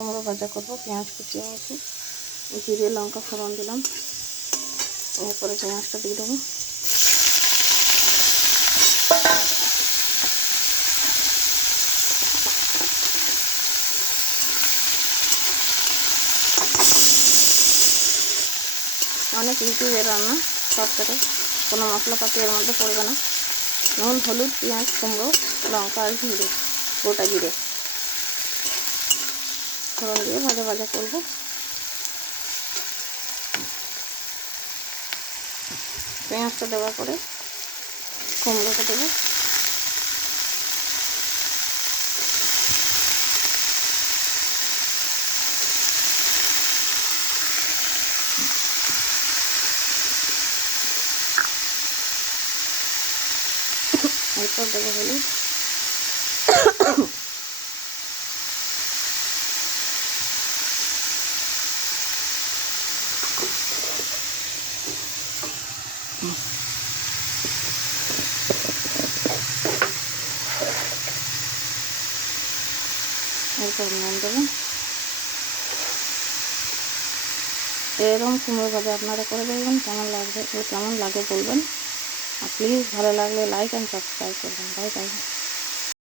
কুমড়ো ভাজা করবো। পেঁয়াজ কুচিয়ে নিয়েছি, জিরে লঙ্কা ফোড়ন দিলাম, এরপরে পেঁয়াজটা দিয়ে দেবো। অনেক ইউটিউবের রান্না, শর্টকাটে, কোনো মশলাপাতি এর মধ্যে পড়বে না। নুন, হলুদ, পেঁয়াজ, কুমড়ো, লঙ্কা আর জিরে, গোটা জিরে ফোড়ন দিয়ে ভাজা ভাজা করবো। পেঁয়াজটা দেওয়ার পরে কুমড়োটা দেবো। এরপর দেবো হলুদ, এরপর নুন দেবো। এরকম কুমড়ো ভাজা আপনারা করে দেখবেন, কেমন লাগে বলবেন। আর প্লিজ ভালো লাগলে লাইক অ্যান্ড সাবস্ক্রাইব করবেন। Bye bye.